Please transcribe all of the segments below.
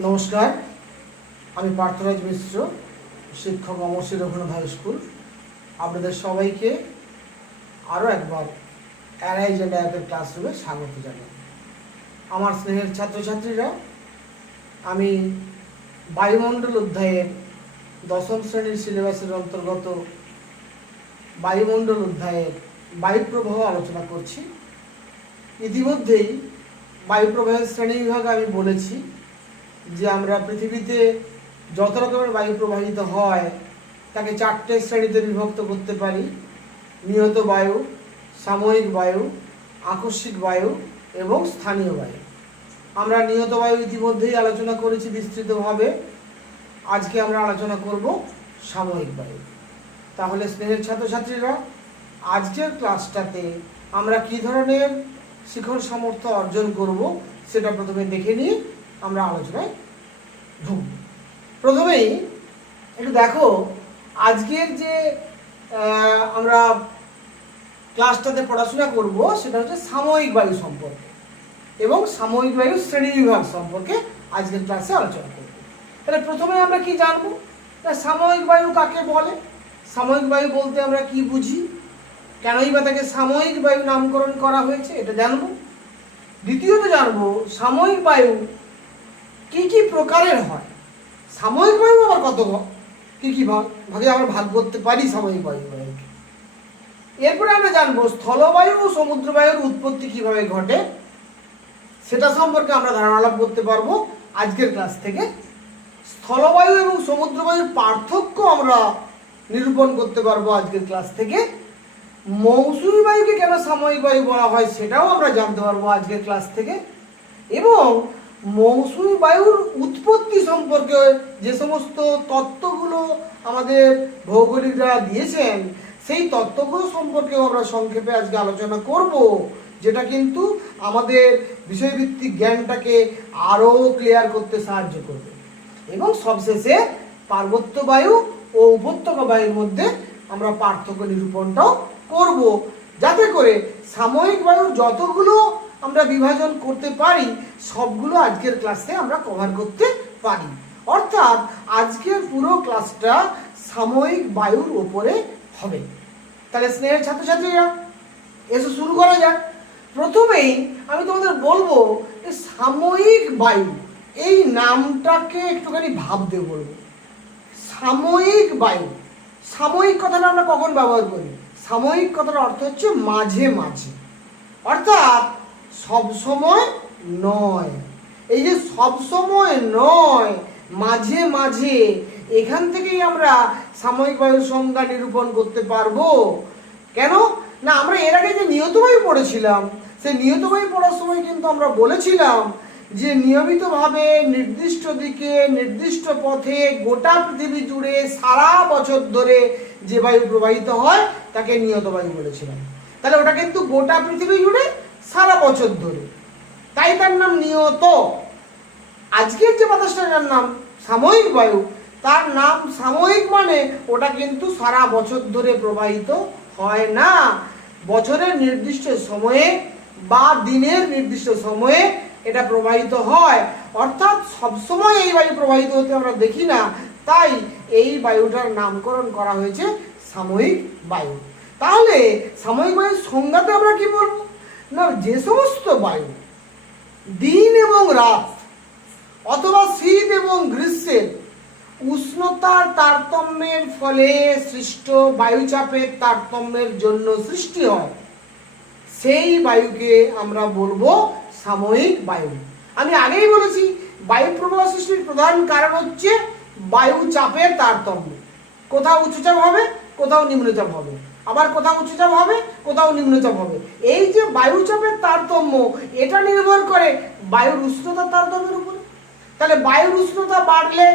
নমস্কার, আমি পার্থরাজ মিশ্র, শিক্ষক অমরশ্রী রঘুনাথ হাই স্কুল। আপনাদের সবাইকে আরও একবার অ্যারাইজ অ্যান্ড অ্যাপের ক্লাসরুমে স্বাগত জানাই। আমার স্নেহের ছাত্রছাত্রীরা, আমি বায়ুমণ্ডল অধ্যায়ের দশম শ্রেণীর সিলেবাসের অন্তর্গত বায়ুমণ্ডল অধ্যায়ের বায়ুপ্রবাহ আলোচনা করছি। ইতিমধ্যেই বায়ুপ্রবাহের শ্রেণীবিভাগ আমি বলেছি যে আমরা পৃথিবীতে যত রকমের বায়ু প্রবাহিত হয় তাকে 4টে শ্রেণীতে বিভক্ত করতে পারি: নিয়ত বায়ু, সাময়িক বায়ু, আকস্মিক বায়ু এবং স্থানীয় বায়ু। আমরা নিয়ত বায়ু ইতিমধ্যেই আলোচনা করেছি বিস্তৃতভাবে। আজকে আমরা আলোচনা করব সাময়িক বায়ু। তাহলে স্নেহের ছাত্রছাত্রীরা, আজকের ক্লাসটাতে আমরা কী ধরনের শিখন সামর্থ্য অর্জন করব সেটা প্রথমে দেখে নিয়ে আমরা আলোচনায় ঢুকব। প্রথমেই একটু দেখো, আজকের যে আমরা ক্লাসটাতে পড়াশোনা করব সেটা হচ্ছে সাময়িক বায়ু সম্পর্কে এবং সাময়িক বায়ু শ্রেণীবিভাগ সম্পর্কে আজকের ক্লাসে আলোচনা করব। তাহলে প্রথমে আমরা কি জানবো, সাময়িক বায়ু কাকে বলে, সাময়িক বায়ু বলতে আমরা কি বুঝি, কেনই বা তাকে সাময়িক বায়ু নামকরণ করা হয়েছে এটা জানবো। দ্বিতীয়ত জানবো সাময়িক বায়ু কি কি প্রকারের হয়, সাময়িক বায়ু আবার কত কি কি ভাগে আমরা ভাগ করতে পারি সাময়িক বায়ুকে। এরপরে আমরা জানবো স্থলবায়ু ও সমুদ্র বায়ুর উৎপত্তি কিভাবে ঘটে, সেটা সম্পর্কে আমরা ধারণা লাভ করতে পারবো আজকের ক্লাস থেকে। স্থলবায়ু এবং সমুদ্র বায়ুর পার্থক্য আমরা নিরূপণ করতে পারবো আজকের ক্লাস থেকে। মৌসুমী বায়ুকে কেন সাময়িক বায়ু বলা হয় সেটাও আমরা জানতে পারবো আজকের ক্লাস থেকে। এবং মৌসুমী বায়ুর উৎপত্তি সম্পর্কে যে সমস্ত তত্ত্বগুলো আমাদের ভৌগোলিকরা দিয়েছেন সেই তত্ত্বগুলো সম্পর্কেও আমরা সংক্ষেপে আজকে আলোচনা করব, যেটা কিন্তু আমাদের বিষয়ভিত্তিক জ্ঞানটাকে আরও ক্লিয়ার করতে সাহায্য করবে। এবং সবশেষে পার্বত্য বায়ু ও উপত্যকা বায়ুর মধ্যে আমরা পার্থক্য নিরূপণটাও করব, যাতে করে সাময়িক বায়ুর যতগুলো আমরা বিভাজন করতে পারি সবগুলো আজকের ক্লাসে আমরা কভার করতে পারি। অর্থাৎ আজকের পুরো ক্লাসটা সাময়িক বায়ুর উপরে হবে। তাহলে স্নেহের ছাত্রছাত্রীরা, এসে শুরু করা যাক। প্রথমেই আমি তোমাদের বলবো যে সাময়িক বায়ু এই নামটাকে একটুখানি ভাবতে বলবো। সাময়িক বায়ু, সাময়িক কথাটা আমরা কখন ব্যবহার করি? সাময়িক কথার অর্থ হচ্ছে মাঝে মাঝে, অর্থাৎ সব সময় নয়। এই যে সব সময় নয়, মাঝে মাঝে, এখান থেকেই আমরা সাময়িক বায়ুর সংজ্ঞা নিরূপণ করতে পারবো। কেন না, আমরা এর আগে যে নিয়ত বায়ু পড়েছিলাম সেই নিয়ত বায়ু পড়ার সময় কিন্তু আমরা বলেছিলাম যে নিয়মিতভাবে নির্দিষ্ট দিকে নির্দিষ্ট পথে গোটা পৃথিবী জুড়ে সারা বছর ধরে যে বায়ু প্রবাহিত হয় তাকে নিয়ত বায়ু বলেছিলাম। তাহলে ওটা কিন্তু গোটা পৃথিবী জুড়ে সারা বছর ধরে, তাই তার নাম নিয়ত। আজকের যে বাতাসটার নাম সাময়িক বায়ু, তার নাম সাময়িক মানে ওটা কিন্তু সারা বছর ধরে প্রবাহিত হয় না, বছরের নির্দিষ্ট সময়ে বা দিনের নির্দিষ্ট সময়ে এটা প্রবাহিত হয়। অর্থাৎ সবসময় এই বায়ু প্রবাহিত হতে আমরা দেখি না, তাই এই বায়ুটার নামকরণ করা হয়েছে সাময়িক বায়ু। তাহলে সাময়িক বায়ুর সংজ্ঞাতে আমরা কি বলবো না, যে সমস্ত বায়ু দিন এবং রাত অথবা শীত এবং গ্রীষ্মের উষ্ণতার তারতম্যের ফলে সৃষ্ট বায়ুচাপের তারতম্যের জন্য সৃষ্টি হয়, সেই বায়ুকে আমরা বলবো সাময়িক বায়ু। আমি আগেই বলেছি বায়ু প্রবাহ সৃষ্টির প্রধান কারণ হচ্ছে বায়ু চাপের তারতম্য। কোথাও উচ্চচাপ হবে, কোথাও নিম্নচাপ হবে, আবার কোথাও উচ্চচাপ হবে, কোথাও নিম্নচাপ হবে। এই যে বায়ুচাপের তারতম্য, এটা নির্ভর করে বায়ুর উষ্ণতার তারতম্যের উপরে। তাহলে বায়ুর উষ্ণতা বাড়লে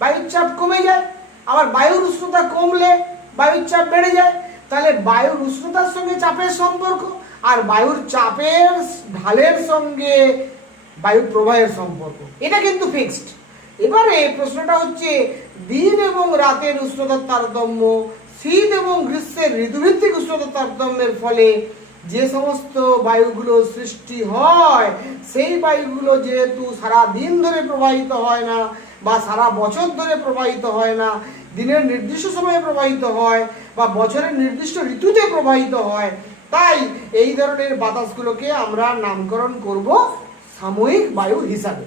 বায়ুর চাপ কমে যায়, আবার বায়ুর উষ্ণতা কমলে বায়ুর চাপ বেড়ে যায়। তাহলে বায়ুর উষ্ণতার সঙ্গে চাপের সম্পর্ক আর বায়ুর চাপের ঢালের সঙ্গে বায়ু প্রবাহের সম্পর্ক, এটা কিন্তু ফিক্সড। এবারে প্রশ্নটা হচ্ছে দিন এবং রাতের উষ্ণতার তারতম্য, শীত এবং গ্রীষ্মের ঋতুভিত্তিক উষ্ণতার তারতম্যের ফলে যে সমস্ত বায়ুগুলো সৃষ্টি হয় সেই বায়ুগুলো যেহেতু সারা দিন ধরে প্রবাহিত হয় না বা সারা বছর ধরে প্রবাহিত হয় না, দিনের নির্দিষ্ট সময়ে প্রবাহিত হয় বা বছরের নির্দিষ্ট ঋতুতে প্রবাহিত হয়, তাই এই ধরনের বাতাসগুলোকে আমরা নামকরণ করব সাময়িক বায়ু হিসাবে।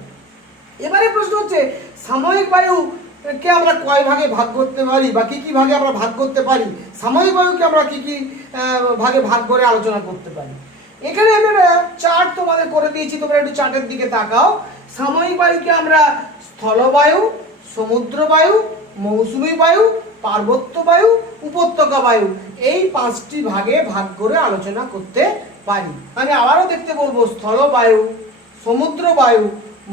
এবারে প্রশ্ন হচ্ছে, সাময়িক বায়ুকে আমরা কয় ভাগে ভাগ করতে পারি বা কি কি ভাগে আমরা ভাগ করতে পারি, সাময়িক বায়ুকে আমরা কি কি ভাগে ভাগ করে আলোচনা করতে পারি। এখানে আমি চার্ট তোমাদের করে দিয়েছি, তোমরা একটু চার্টের দিকে তাকাও। সাময়িক বায়ুকে আমরা স্থলবায়ু, সমুদ্র বায়ু, মৌসুমী বায়ু, পার্বত্য বায়ু, উপত্যকা বায়ু, এই 5টি ভাগে ভাগ করে আলোচনা করতে পারি। আমি আবারও দেখতে বলবো, স্থলবায়ু, সমুদ্র বায়ু,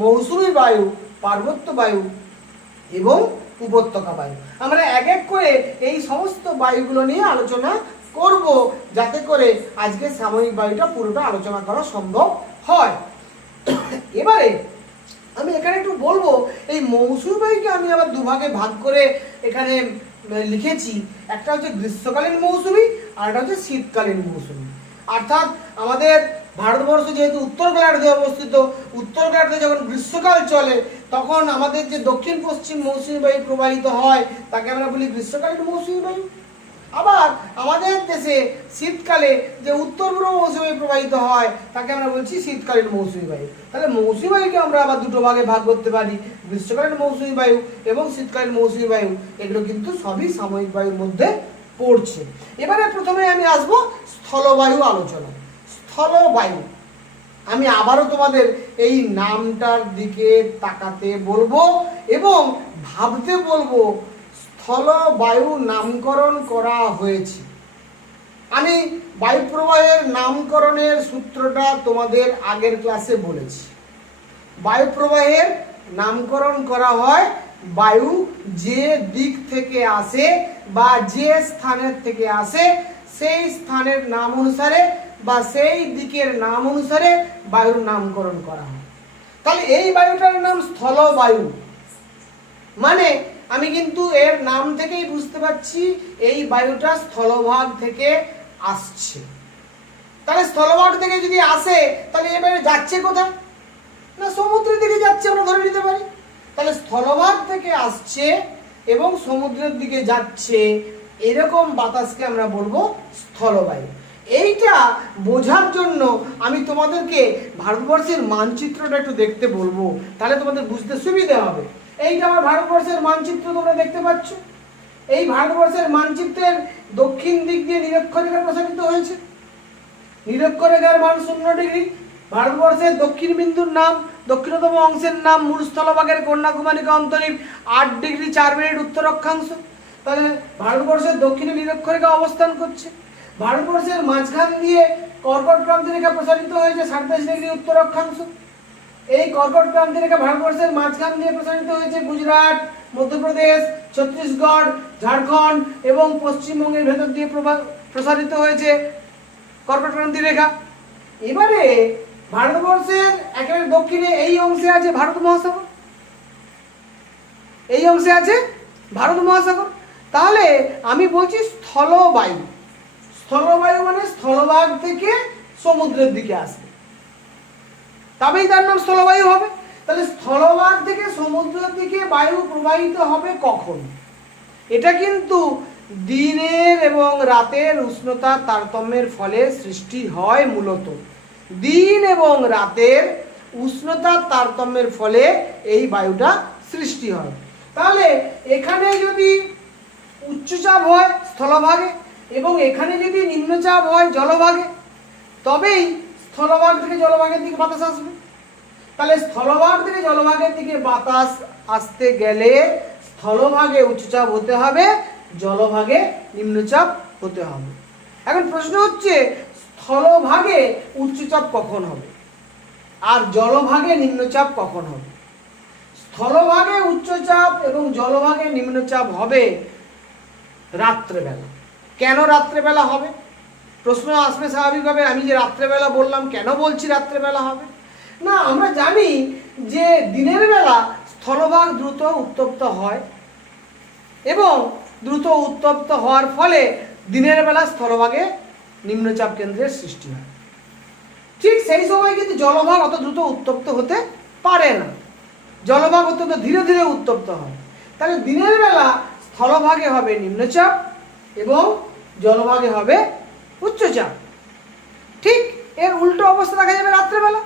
মৌসুমী বায়ু, পার্বত্য বায়ু এবং উপত্যকা বায়ু। আমরা এক এক করে এই সমস্ত বায়ুগুলো নিয়ে আলোচনা করব, যাতে করে আজকে সাময়িক বায়ুটা পুরোটা আলোচনা করা সম্ভব হয়। এবারে আমি এখানে একটু বলবো, এই মৌসুমী বায়ুকে আমি আবার দুভাগে ভাগ করে এখানে লিখেছি। একটা হচ্ছে গ্রীষ্মকালীন মৌসুমী আর একটা হচ্ছে শীতকালীন মৌসুমী। অর্থাৎ আমাদের ভারতবর্ষ যেহেতু উত্তর গোলার্ধে অবস্থিত, উত্তর গোলার্ধে যখন গ্রীষ্মকাল চলে তখন আমাদের যে দক্ষিণ পশ্চিম মৌসুমী বায়ু প্রবাহিত হয় তাকে আমরা বলি গ্রীষ্মকালীন মৌসুমী বায়ু। আবার আমাদের দেশে শীতকালে যে উত্তর পূর্ব মৌসুমী প্রবাহিত হয় তাকে আমরা বলছি শীতকালীন মৌসুমী বায়ু। তাহলে মৌসুমী বায়ুকে আমরা আবার দুটো ভাগে ভাগ করতে পারি, গ্রীষ্মকালীন মৌসুমী বায়ু এবং শীতকালীন মৌসুমী বায়ু। এগুলো কিন্তু সবই সাময়িক বায়ুর মধ্যে পড়ছে। এবারে প্রথমে আমি আসবো স্থলবায়ু আলোচনা। স্থলবায়ু, আমি আবারও তোমাদের এই নামটার দিকে তাকাতে বলবো এবং ভাবতে বলবো, স্থলবায়ু নামকরণ করা হয়েছে। আমি বায়ু প্রবাহের নামকরণের সূত্রটা তোমাদের আগের ক্লাসে বলেছি। বায়ু প্রবাহের নামকরণ করা হয় বায়ু যে দিক থেকে আসে বা যে স্থানের থেকে আসে সেই স্থানের নাম অনুসারে বা সেই দিকের নাম অনুসারে বায়ুর নামকরণ করা হয়। তাহলে এই বায়ুটার নাম স্থলবায়ু। মানে আমি কিন্তু এর নাম থেকেই বুঝতে পারছি এই বায়ুটা স্থলভাগ থেকে আসছে। তাহলে স্থলভাগ থেকে যদি আসে তাহলে এবারে যাচ্ছে কোথায়? না, সমুদ্রের দিকে যাচ্ছে, আমরা ধরে নিতে পারি। তাহলে স্থলভাগ থেকে আসছে এবং সমুদ্রের দিকে যাচ্ছে, এরকম বাতাসকে আমরা বলবো স্থলবায়ু। এইটা বোঝার জন্য আমি তোমাদেরকে ভারতবর্ষের মানচিত্রটা একটু দেখতে বলবো, তাহলে তোমাদের বুঝতে সুবিধা হবে। এইটা আমার ভারতবর্ষের মানচিত্র, তোমরা দেখতে পাচ্ছ। এই ভারতবর্ষের মানচিত্রের দক্ষিণ দিক দিয়ে নিরক্ষরেখা প্রসারিত হয়েছে। নিরক্ষরেখার মান 0 ডিগ্রি। ভারতবর্ষের দক্ষিণ বিন্দুর নাম, দক্ষিণতম অংশের নাম মূল স্থলভাগের কন্যাকুমারিকা অন্তরীপ 8 ডিগ্রি 4 মিনিট উত্তর অক্ষাংশ। তাহলে ভারতবর্ষের দক্ষিণে নিরক্ষরেখা অবস্থান করছে। ভারতবর্ষের মাঝখান দিয়ে কর্কট ক্রান্তি রেখা প্রসারিত হয়েছে 27 ডিগ্রি উত্তর অক্ষাংশ। এই কর্কট ক্রান্তি রেখা ভারতবর্ষের মাঝখান দিয়ে প্রসারিত হয়েছে গুজরাট, মধ্যপ্রদেশ, ছত্তিশগড়, ঝাড়খণ্ড এবং পশ্চিমবঙ্গের ভেতর দিয়ে প্রসারিত হয়েছে কর্কট ক্রান্তি রেখা। এবারে ভারতবর্ষের একেবারে দক্ষিণে এই অংশে আছে ভারত মহাসাগর, এই অংশে আছে ভারত মহাসাগর। তাহলে আমি বলছি স্থলবায়ু। স্থলবায়ু মানে স্থলভাগ থেকে সমুদ্রের দিকে আসবে, তবেই তার নাম স্থলবায়ু হবে। তাহলে স্থলভাগ থেকে সমুদ্রের দিকে বায়ু প্রবাহিত হবে কখন? এটা কিন্তু দিনের এবং রাতের উষ্ণতার তারতম্যের ফলে সৃষ্টি হয়। মূলত দিন এবং রাতের উষ্ণতার তারতম্যের ফলে এই বায়ুটা সৃষ্টি হয়। তাহলে এখানে যদি উচ্চচাপ হয় স্থলভাগে এবং এখানে যদি নিম্নচাপ হয় জলভাগে, তবেই স্থলভাগ থেকে জলভাগের দিকে বাতাস আসবে। তাহলে স্থলভাগ থেকে জলভাগের দিকে বাতাস আসতে গেলে স্থলভাগে উচ্চচাপ হতে হবে, জলভাগে নিম্নচাপ হতে হবে। এখন প্রশ্ন হচ্ছে, স্থলভাগে উচ্চচাপ কখন হবে আর জলভাগে নিম্নচাপ কখন হবে? স্থলভাগে উচ্চচাপ এবং জলভাগে নিম্নচাপ হবে রাত্রেবেলা। কেন রাত্রেবেলা হবে? প্রশ্ন আসবে স্বাভাবিকভাবে, আমি যে রাত্রেবেলা বললাম, কেন বলছি রাত্রেবেলা হবে? না, আমরা জানি যে দিনের বেলা স্থলভাগ দ্রুত উত্তপ্ত হয় এবং দ্রুত উত্তপ্ত হওয়ার ফলে দিনের বেলা স্থলভাগে নিম্নচাপ কেন্দ্রের সৃষ্টি হয়। ঠিক সেই সময় কিন্তু জলভাগ অত দ্রুত উত্তপ্ত হতে পারে না, জলভাগ অত্যন্ত ধীরে ধীরে উত্তপ্ত হয়। তাহলে দিনের বেলা স্থলভাগে হবে নিম্নচাপ এবং জলভাগে হবে উচ্চচাপ। ঠিক এর উল্টো অবস্থা দেখা যাবে রাত্রেবেলা।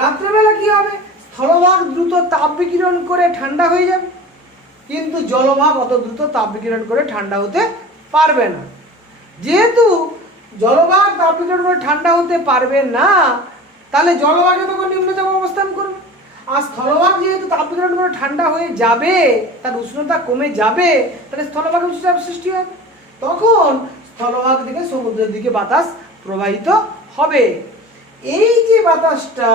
রাত্রেবেলা কি হবে? স্থলভাগ দ্রুত তাপ বিকিরণ করে ঠান্ডা হয়ে যাবে, কিন্তু জলভাগ অত দ্রুত তাপ বিকিরণ করে ঠান্ডা হতে পারবে না। যেহেতু জলভাগ তাপ বিকিরণ করে ঠান্ডা হতে পারবে না, তাহলে জলভাগে তখন নিম্নচাপ অবস্থান করবে। আর স্থলভাগ যেহেতু তাপ বিকিরণ করে ঠান্ডা হয়ে যাবে, তার উষ্ণতা কমে যাবে, তাহলে স্থলভাগে উচ্চচাপ সৃষ্টি হবে। তখন স্থলভাগ থেকে সমুদ্রের দিকে বাতাস প্রবাহিত হবে। এই যে বাতাসটা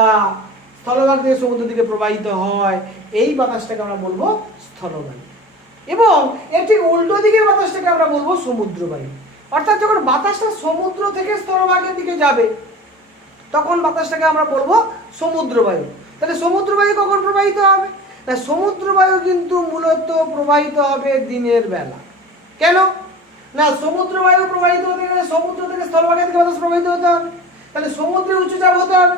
স্থলভাগ থেকে সমুদ্রের দিকে প্রবাহিত হয়, এই বাতাসটাকে আমরা বলবো স্থলবায়ু। এবং এর ঠিক উল্টো দিকের বাতাসটাকে আমরা বলবো সমুদ্রবায়ু। অর্থাৎ যখন বাতাসটা সমুদ্র থেকে স্থলভাগের দিকে যাবে, তখন বাতাসটাকে আমরা বলবো সমুদ্রবায়ু। তাহলে সমুদ্রবায়ু কখন প্রবাহিত হবে? না, সমুদ্রবায়ু কিন্তু মূলত প্রবাহিত হবে দিনের বেলা। কেন? না, সমুদ্রবায়ু প্রবাহিত হতে গেলে সমুদ্র থেকে স্থলভাগের দিকে বাতাস প্রবাহিত হতে হবে। তাহলে সমুদ্রে উচ্চচাপ হতে হবে,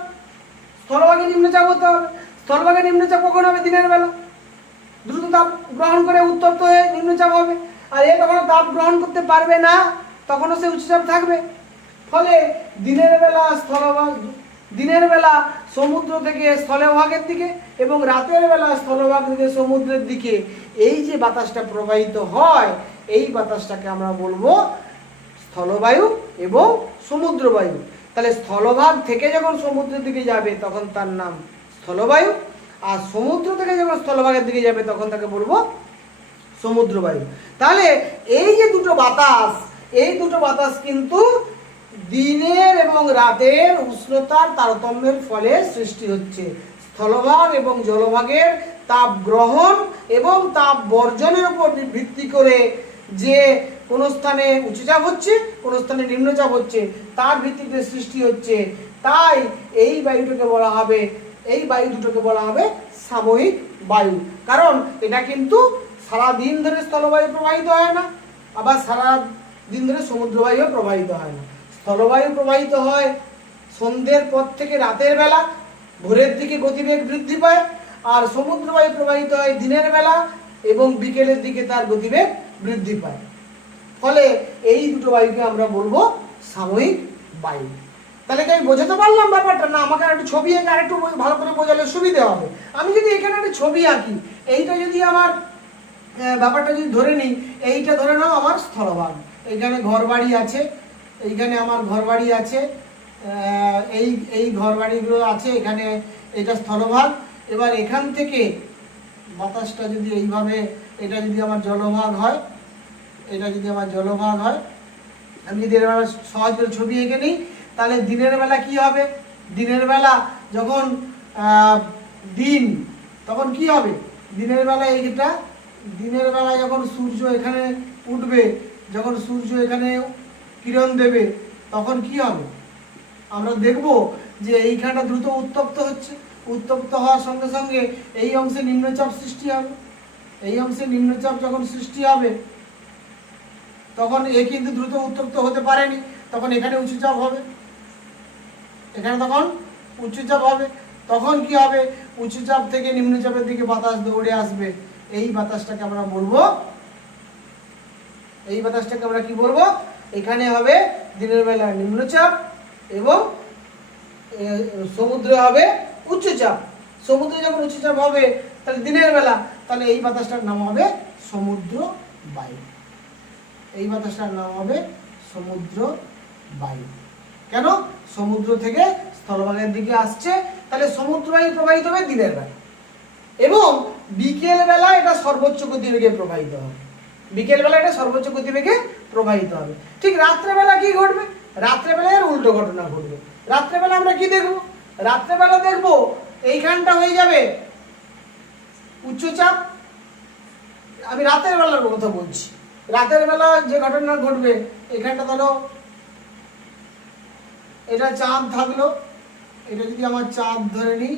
স্থলভাগে নিম্নচাপ হতে হবে। স্থলভাগে নিম্নচাপ কখন হবে? দিনের বেলা। দ্রুত তাপ গ্রহণ করে উত্তপ্ত হয়ে নিম্নচাপ হবে। আর এ তখন তাপ গ্রহণ করতে পারবে না, তখনও সে উচ্চচাপ থাকবে। ফলে দিনের বেলা সমুদ্র থেকে স্থলভাগের দিকে এবং রাতের বেলা স্থলভাগ থেকে সমুদ্রের দিকে এই যে বাতাসটা প্রবাহিত হয়, এই বাতাসটাকে আমরা বলবো স্থলবায়ু এবং সমুদ্রবায়ু। তাহলে স্থলভাগ থেকে যখন সমুদ্রের দিকে যাবে তখন তার নাম স্থলবায়ু, আর সমুদ্র থেকে যখন স্থলভাগের দিকে যাবে তখন তাকে বলবো সমুদ্রবায়ু। তাহলে এই যে দুটো বাতাস, এই দুটো বাতাস কিন্তু দিনের এবং রাতের উষ্ণতার তারতম্যের ফলে সৃষ্টি হচ্ছে। স্থলভাগ এবং জলভাগের তাপ গ্রহণ এবং তাপ বর্জনের উপর ভিত্তি করে যে কোন স্থানে উচ্চচাপ হচ্ছে, কোন স্থানে নিম্নচাপ হচ্ছে, তার ভিত্তিতে সৃষ্টি হচ্ছে। তাই এই বায়ুটাকে বলা হবে, এই বায়ু দুটোকে বলা হবে সাময়িক বায়ু। কারণ এটা কিন্তু সারা দিন ধরে স্থলবায়ু প্রবাহিত হয় না, আবার সারা দিন ধরে সমুদ্রবায়ু প্রবাহিত হয় না। স্থলবায়ু প্রবাহিত হয় সন্ধ্যের পর থেকে রাতের বেলা, ভোরের দিকে গতিবেগ বৃদ্ধি পায়। আর সমুদ্রবায়ু প্রবাহিত হয় দিনের বেলা এবং বিকেলের দিকে তার গতিবেগ বৃদ্ধি পায়। ফলে এই দুটো বায়ুকে আমরা বলবো সাময়িক বায়ু। তাহলে কি আমি বোঝাতে পারলাম ব্যাপারটা? না, আমাকে একটু ছবি এঁকে আরেকটু ভালো করে বোঝালে সুবিধা হবে। আমি যদি এখানে একটা ছবি আঁকি, এইটা যদি আমার ব্যাপারটা যদি ধরে নিই, এইটা ধরে নাও আমার স্থলভাগ, এইখানে ঘর বাড়ি আছে, এইখানে আমার ঘর বাড়ি আছে, এই ঘর বাড়িগুলো আছে, এখানে এটা স্থলভাগ। এবার এখান থেকে বাতাসটা যদি এইভাবে, এটা যদি আমার জলভাগ হয়, এটা যদি আমার জলভাগ হয়, আমি যদি এর সহজ করে ছবি এঁকে নিই, তাহলে দিনের বেলা কি হবে? দিনের বেলা যখন দিন, তখন কি হবে? দিনের বেলা এইটা, দিনের বেলা যখন সূর্য এখানে উঠবে, যখন সূর্য এখানে কিরণ দেবে, তখন কি হবে? আমরা দেখব যে এইখানটা দ্রুত উত্তপ্ত হচ্ছে। উত্তপ্ত হওয়ার সঙ্গে সঙ্গে এই অংশে নিম্নচাপ সৃষ্টি হবে। এই অংশে নিম্নচাপ যখন সৃষ্টি হবে, তখন এ কিন্তু দ্রুত উত্তপ্ত হতে পারেনি, তখন এখানে উচ্চচাপ হবে, এখানে তখন উচ্চচাপ হবে। তখন কি হবে? উচ্চচাপ থেকে নিম্নচাপের দিকে বাতাস দৌড়ে আসবে। এই বাতাসটাকে আমরা বলবো, এই বাতাসটাকে আমরা কি বলবো? এখানে হবে দিনের বেলা নিম্নচাপ এবং সমুদ্রে হবে উচ্চচাপ। সমুদ্রে যখন উচ্চচাপ হবে তাহলে দিনের বেলা, তাহলে এই বাতাসটার নাম হবে সমুদ্র বায়ু। এই বাতাসটার নাম হবে সমুদ্র বায়ু। কেন? সমুদ্র থেকে স্থলভাগের দিকে আসছে, তাহলে সমুদ্র বায়ু প্রবাহিত হবে দিনের বেলা এবং বিকেল বেলা এটা সর্বোচ্চ গতিবেগে প্রবাহিত হবে। বিকেল বেলা এটা সর্বোচ্চ গতিবেগে প্রবাহিত হবে। ঠিক রাত্রেবেলা কি ঘটবে? রাত্রেবেলা এর উল্টো ঘটনা ঘটবে। রাত্রেবেলা আমরা কি দেখব? রাত্রেবেলা দেখব এইখানটা হয়ে যাবে উচ্চচাপ। আমি রাতের বেলার কথা বলছি। রাতের বেলা যে ঘটনা ঘটবে, এখানটা ধরো এটা চাঁদ থাকলো, এটা যদি আমার চাঁদ ধরে নিই,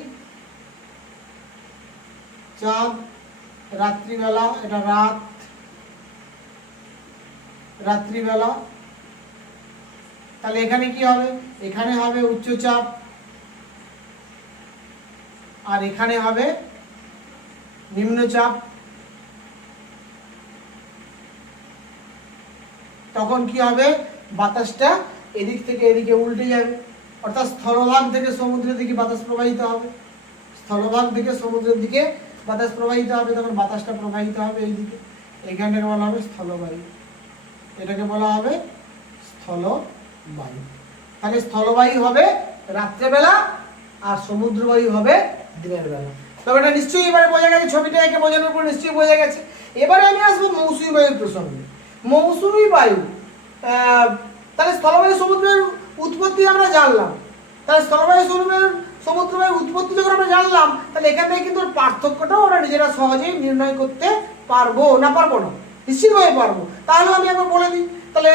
চাঁদ রাত্রিবেলা, এটা রাত, রাত্রিবেলা, তাহলে এখানে কি হবে, এখানে হবে উচ্চচাপ আর এখানে হবে নিম্নচাপ। তখন কি হবে, বাতাসটা এদিক থেকে এদিকে উল্টে যাবে, অর্থাৎ স্থলভাগ থেকে সমুদ্রের দিকে বাতাস প্রবাহিত হবে, স্থলভাগ থেকে সমুদ্রের দিকে বাতাস প্রবাহিত হবে, তখন বাতাসটা প্রবাহিত হবে এইদিকে, এখানটাকে বলা হবে স্থলবায়ু, এটাকে বলা হবে স্থলবায়ু। তাহলে স্থলবায়ু হবে রাত্রেবেলা আর সমুদ্রবায়ু হবে দিনের বেলা। তবে এটা নিশ্চয়ই এবারে বোঝা গেছে, ছবিটা একে বোঝানোর পর নিশ্চয়ই বোঝা গেছে। এবারে আমি আসবো মৌসুমী বায়ুর প্রসঙ্গে। মৌসুমী বায়ু, তাহলে স্থলবায়ু সমুদ্রের উৎপত্তি আমরা জানলাম, তাহলে স্থলবায়ু সমুদ্রবায়ুর উৎপত্তি যখন আমরা জানলাম, তাহলে এখান থেকে কিন্তু পার্থক্যটাও আমরা নিজেরা সহজেই নির্ণয় করতে পারবো না, পারবো না, নিশ্চিতভাবে পারবো। তাহলে আমি একবার বলে দিই, তাহলে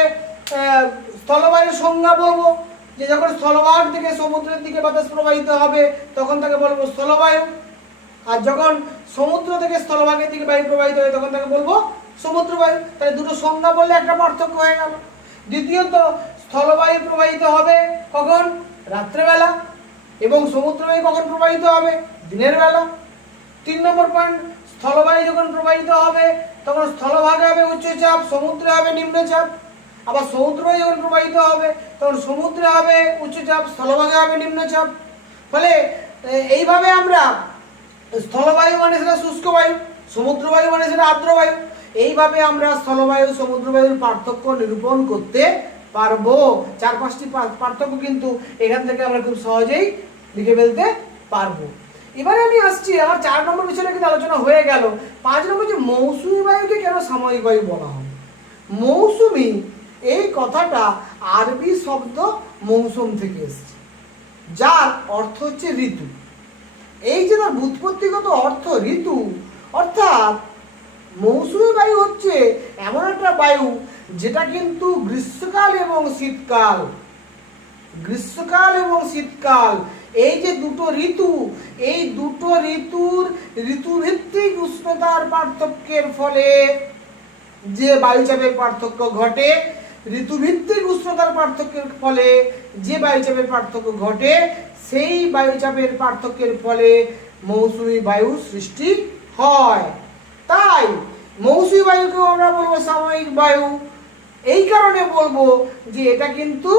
স্থলবায়ুর সংজ্ঞা বলবো যে যখন স্থলভাগ থেকে সমুদ্রের দিকে বাতাস প্রবাহিত হবে তখন তাকে বলবো স্থলবায়ু, আর যখন সমুদ্র থেকে স্থলভাগের দিকে বায়ু প্রবাহিত হয় তখন তাকে বলবো সমুদ্রবায়ু। তাহলে দুটো সংজ্ঞা বললে একটা পার্থক্য হয়ে গেল। দ্বিতীয়ত, স্থলবায়ু প্রবাহিত হবে কখন, রাত্রেবেলা, এবং সমুদ্রবায়ু কখন প্রবাহিত হবে, দিনের বেলা। 3 নম্বর পয়েন্ট, স্থলবায়ু যখন প্রবাহিত হবে তখন স্থলভাগে হবে উচ্চচাপ, সমুদ্রে হবে নিম্নচাপ। আবার সমুদ্রবায়ু যখন প্রবাহিত হবে তখন সমুদ্রে হবে উচ্চচাপ, স্থলভাগে হবে নিম্নচাপ। ফলে এইভাবে আমরা স্থলবায়ু মানে সেটা শুষ্ক বায়ু, সমুদ্রবায়ু মানে সেটা আর্দ্র বায়ু, এইভাবে আমরা স্থলবায়ু সমুদ্রবায়ুর পার্থক্য নিরূপণ করতে পারবো। 4-5টি পার্থক্য কিন্তু এখান থেকে আমরা খুব সহজেই লিখে ফেলতে পারবো। এবারে আমি আসছি, আমার 4 নম্বর বিষয়টা কিন্তু আলোচনা হয়ে গেল। 5 নম্বর, যে মৌসুমী বায়ুকে কেন সাময়িক বায়ু বলা হয়। মৌসুমী এই কথাটা আরবি শব্দ মৌসুম থেকে এসেছে, যার অর্থ হচ্ছে ঋতু। এই যে তার ব্যুৎপত্তিগত অর্থ ঋতু, অর্থাৎ মৌসুমী বায়ু হচ্ছে এমন একটা বায়ু যেটা কিন্তু গ্রীষ্মকাল এবং শীতকাল, গ্রীষ্মকাল এবং শীতকাল এই যে দুটো ঋতু, এই দুটো ঋতুর ঋতুভিত্তিক উষ্ণতার পার্থক্যের ফলে যে বায়ুচাপের পার্থক্য ঘটে, ঋতুভিত্তিক উষ্ণতার পার্থক্যের ফলে যে বায়ুচাপের পার্থক্য ঘটে, সেই বায়ুচাপের পার্থক্যের ফলে মৌসুমী বায়ু সৃষ্টি হয়। তাই মৌসুমী বায়ুকেও আমরা বলবো সাময়িক বায়ু। এই কারণে বলবো যে এটা কিন্তু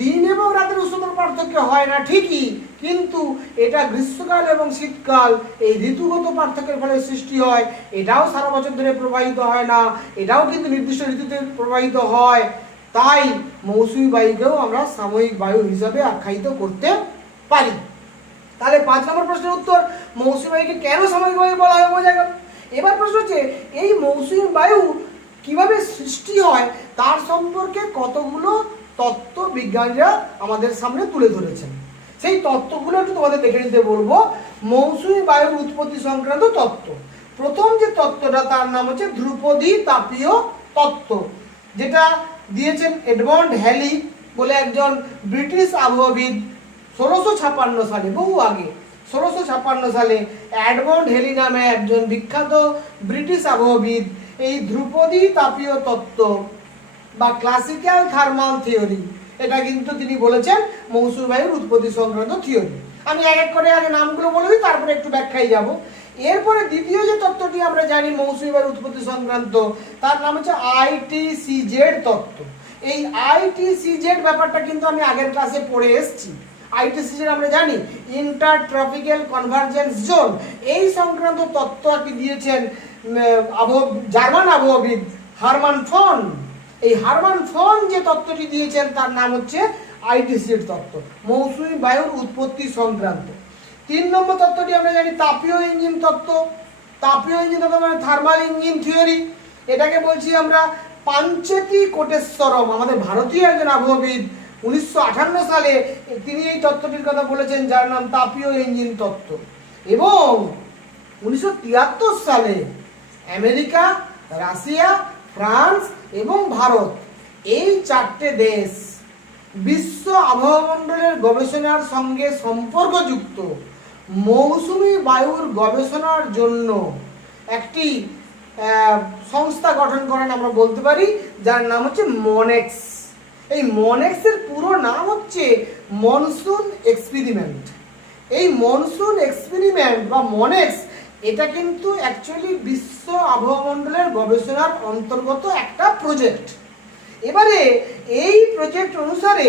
দিন এবং রাতের উষ্ণতার পার্থক্য হয় না ঠিকই, কিন্তু এটা গ্রীষ্মকাল এবং শীতকাল এই ঋতুগত পার্থক্যের ফলে সৃষ্টি হয়। এটাও সারা বছর ধরে প্রবাহিত হয় না, এটাও কিন্তু নির্দিষ্ট ঋতুতে প্রবাহিত হয়। তাই মৌসুমী বায়ুকেও আমরা সাময়িক বায়ু হিসাবে আখ্যায়িত করতে পারি। তাহলে 5 নম্বর প্রশ্নের উত্তর, মৌসুমী বায়ুকে কেন সাময়িক বায়ু বলা হয়, বোঝা গেল। এবার প্রশ্ন হচ্ছে, এই মৌসুমী বায়ু কিভাবে সৃষ্টি হয় তার সম্পর্কে কতগুলো তত্ত্ব বিজ্ঞানীরা আমাদের সামনে তুলে ধরেছেন। সেই তত্ত্বগুলো একটু তোমাদের দেখে নিতে বলবো। মৌসুমী বায়ুর উৎপত্তি সংক্রান্ত তত্ত্ব, প্রথম যে তত্ত্বটা তার নাম হচ্ছে ধ্রুপদী তাপীয় তত্ত্ব, যেটা দিয়েছেন এডমন্ড হ্যালি বলে একজন ব্রিটিশ আবহাওয়াবিদ 1656 সালে, বহু আগে 1656 সালে এডমন্ড হ্যালি নামে একজন বিখ্যাত ব্রিটিশ আবহাওয়াবিদ এই ধ্রুপদী তাপীয় তত্ত্ব বা ক্লাসিক্যাল থার্মাল থিওরি, এটা কিন্তু তিনি বলেছেন মৌসুমী বায়ুর উৎপত্তি সংক্রান্ত থিওরি। আমি এক এক করে আগে নামগুলো বলে দিই, তারপরে একটু ব্যাখ্যায় যাব। এরপরে দ্বিতীয় যে তত্ত্বটি আমরা জানি মৌসুমী বায়ুর উৎপত্তি সংক্রান্ত, তার নাম হচ্ছে ITCZ তত্ত্ব। এই ITCZ ব্যাপারটা কিন্তু আমি আগের ক্লাসে পড়ে এসেছি। ITCZ আমরা জানি ইন্টার ট্রপিক্যাল কনভার্জেন্স জোন। এই সংক্রান্ত তত্ত্বটি দিয়েছেন জার্মান আবহাওয়াবিদ হারমান ফন। এই হারমান ফন যে তত্ত্বটি দিয়েছেন তার নাম হচ্ছে ITCZ তত্ত্ব, মৌসুমী বায়ুর উৎপত্তি সংক্রান্ত। 3 নম্বর তত্ত্বটি আমরা জানি তাপীয় ইঞ্জিন তত্ত্ব। তাপীয় ইঞ্জিন তত্ত্ব মানে থার্মাল ইঞ্জিন থিওরি। এটাকে বলছি আমরা পাঞ্চেতি কোটেশ্বরম, আমাদের ভারতীয় একজন আবহাওয়াবিদ 1958 সালে তিনি এই তত্ত্বটির কথা বলেছেন, যার নাম তাপীয় ইঞ্জিন তত্ত্ব। এবং 1973 সালে আমেরিকা, রাশিয়া, ফ্রান্স এবং ভারত, এই 4টে দেশ বিশ্ব আবহাওয়া মণ্ডলের গবেষণার সঙ্গে সম্পর্কযুক্ত মৌসুমী বায়ুর গবেষণার জন্য একটি সংস্থা গঠন করেন, আমরা বলতে পারি, যার নাম হচ্ছে মনেক্স। এই মনেক্সের পুরো নাম হচ্ছে মনসুন এক্সপেরিমেন্ট। এই মনসুন এক্সপেরিমেন্ট বা মনেক্স এটা কিন্তু অ্যাকচুয়ালি বিশ্ব আবহাওয়ামণ্ডলের গবেষণার অন্তর্গত একটা প্রজেক্ট। এবারে এই প্রজেক্ট অনুসারে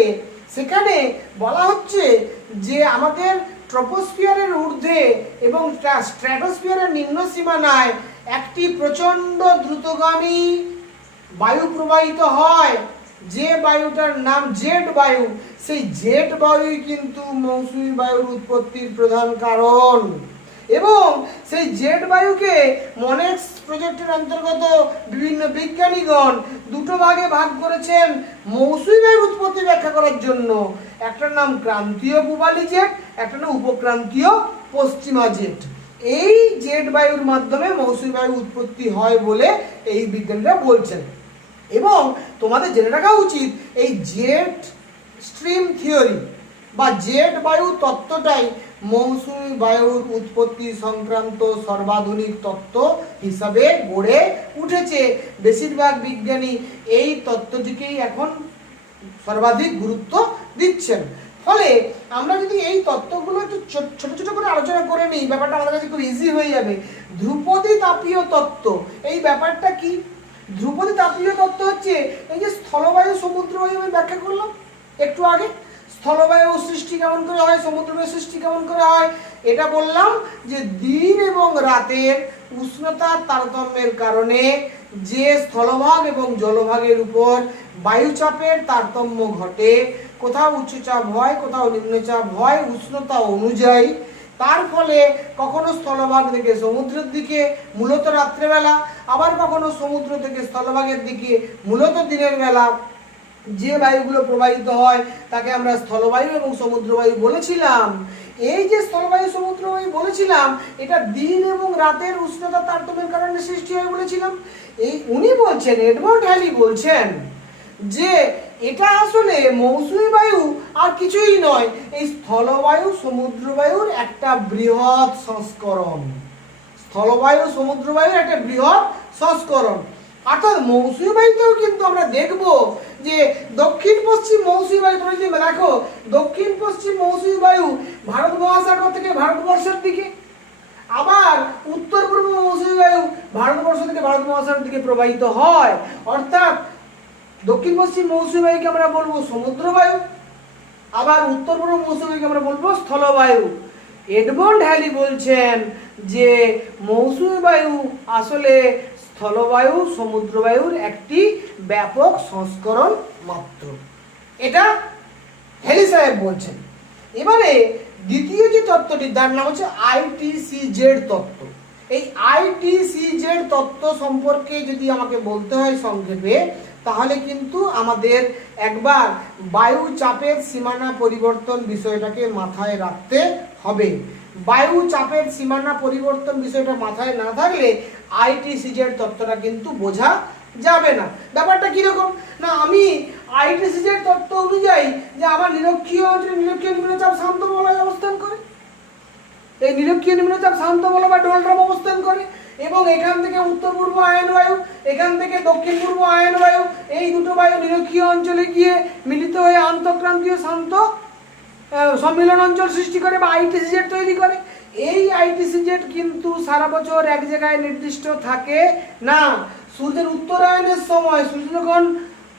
সেখানে বলা হচ্ছে যে আমাদের ট্রপোস্ফিয়ারের ঊর্ধ্বে এবং স্ট্র্যাটোস্ফিয়ারের নিম্ন সীমানায় একটি প্রচণ্ড দ্রুতগামী বায়ু প্রবাহিত হয়, যে বায়ুটার নাম জেট বায়ু। সেই জেট বায়ুই কিন্তু মৌসুমী বায়ুর উৎপত্তির প্রধান কারণ। এবং সেই জেট বায়ুকে মনেক্স প্রজেক্টের অন্তর্গত বিভিন্ন বিজ্ঞানীগণ দুটো ভাগে ভাগ করেছেন মৌসুমী বায়ুর উৎপত্তি ব্যাখ্যা করার জন্য। একটার নাম ক্রান্তীয় পূবালি জেট, একটা নাম উপক্রান্তীয় পশ্চিমা জেট। এই জেট বায়ুর মাধ্যমে মৌসুমী বায়ুর উৎপত্তি হয় বলে এই বিজ্ঞানীরা বলছেন। এবং তোমাদের জেনে রাখা উচিত এই জেট স্ট্রিম থিওরি বা জেট বায়ু তত্ত্বটাই মৌসুমী বায়ুর উৎপত্তি সংক্রান্ত সর্বাধুনিক তত্ত্ব হিসাবে গড়ে উঠেছে। বেশিরভাগ বিজ্ঞানী এই তত্ত্বটিকেই এখন সর্বাধিক গুরুত্ব দিচ্ছেন। ফলে আমরা যদি এই তত্ত্বগুলো একটু ছোট ছোট করে আলোচনা করে নিই, ব্যাপারটা আমাদের কাছে খুব ইজি হয়ে যাবে। ধ্রুপদী তাপীয় তত্ত্ব, এই ব্যাপারটা কি? ধ্রুপদী তাপীয় তত্ত্ব হচ্ছে এই যে স্থলবায়ু সমুদ্রবায়ু আমি ব্যাখ্যা করলাম একটু আগে। স্থলবায়ু সৃষ্টি কেমন করে হয়, সমুদ্রবায়ু সৃষ্টি কেমন করে হয়, এটা বললাম যে দিন এবং রাতের উষ্ণতার তারতম্যের কারণে যে স্থলভাগ এবং জলভাগের উপর বায়ুচাপের তারতম্য ঘটে, কোথাও উচ্চচাপ হয় কোথাও নিম্নচাপ হয় উষ্ণতা অনুযায়ী। তার ফলে কখনো স্থলভাগ থেকে সমুদ্রের দিকে মূলত রাত্রেবেলা, আবার কখনো সমুদ্র থেকে স্থলভাগের দিকে মূলত দিনের বেলা যে বায়ুগুলো প্রবাহিত হয় তাকে আমরা স্থলবায়ু এবং সমুদ্রবায়ু বলেছিলাম। এই যে স্থলবায়ু সমুদ্রবায়ু বলেছিলাম, এটা দিন এবং রাতের উষ্ণতা তারতম্যের কারণে সৃষ্টি হয় বলেছিলাম। এই উনি বলছেন, এডমন্ড হ্যালি বলছেন যে এটা আসলে মৌসুমী বায়ু আর কিছুই নয়, এই স্থলবায়ু সমুদ্রবায়ুর একটা বৃহৎ সংস্করণ। স্থলবায়ু সমুদ্রবায়ুর একটা বৃহৎ সংস্করণ। অর্থাৎ মৌসুমী বায়ুতেও কিন্তু আমরা দেখব যে দক্ষিণ পশ্চিম মৌসুমী বায়ু, তোমরা যদি দেখো দক্ষিণ পশ্চিম মৌসুমী বায়ু ভারত মহাসাগর থেকে ভারতবর্ষের দিকে, আবার উত্তর পূর্ব মৌসুমী বায়ু ভারতবর্ষ থেকে ভারত মহাসাগরের দিকে প্রবাহিত হয়। অর্থাৎ দক্ষিণ পশ্চিম মৌসুমী বায়ুকে আমরা বলবো সমুদ্র বায়ু, আবার উত্তর পূর্ব মৌসুমী বায়ুকে আমরা বলবো স্থলবায়ু। এডমন্ড হ্যালি বলছেন যে মৌসুমী বায়ু আসলে স্থলবায়ু সমুদ্রবায়ুর একটি ব্যাপক সংস্করণ মাত্র। এটা হ্যালি সাহেব বলছেন। এবারে দ্বিতীয় যে তত্ত্বটি তার নাম হচ্ছে আইটিসিজেড তত্ত্ব। এই আইটিসিজেড তত্ত্ব সম্পর্কে যদি আমাকে বলতে হয় সংক্ষেপে, তাহলে কিন্তু আমাদের একবার বায়ু চাপের সীমানা পরিবর্তন বিষয়টাকে মাথায় রাখতে হবে। বায়ু চাপের সীমানা পরিবর্তন বিষয়টা মাথায় না থাকলে আইটিসিজেড তত্ত্বটা কিন্তু বোঝা যাবে না। ব্যাপারটা কিরকম না, আমি আইটিসিজেড তত্ত্ব অনুযায়ী যে আমার নিরক্ষীয় অঞ্চলে নিরক্ষীয় নিম্নচাপ শান্ত বলয় অবস্থান করে, এই নিরক্ষীয় নিম্নচাপ শান্ত বলয় বা ডোলড্রপ অবস্থান করে, এবং এখান থেকে উত্তর পূর্ব আয়ন বায়ু, এখান থেকে দক্ষিণ পূর্ব আয়ন বায়ু, এই দুটো বায়ু নিরক্ষীয় অঞ্চলে গিয়ে মিলিত হয়ে আন্তঃক্রান্তীয় শান্ত সম্মিলন অঞ্চল সৃষ্টি করে বা আইটিসিজেড তৈরি করে। এই আইটিসিজেড কিন্তু সারা বছর এক জায়গায় নির্দিষ্ট থাকে না। সূর্যের উত্তরায়ণের সময় সূর্য যখন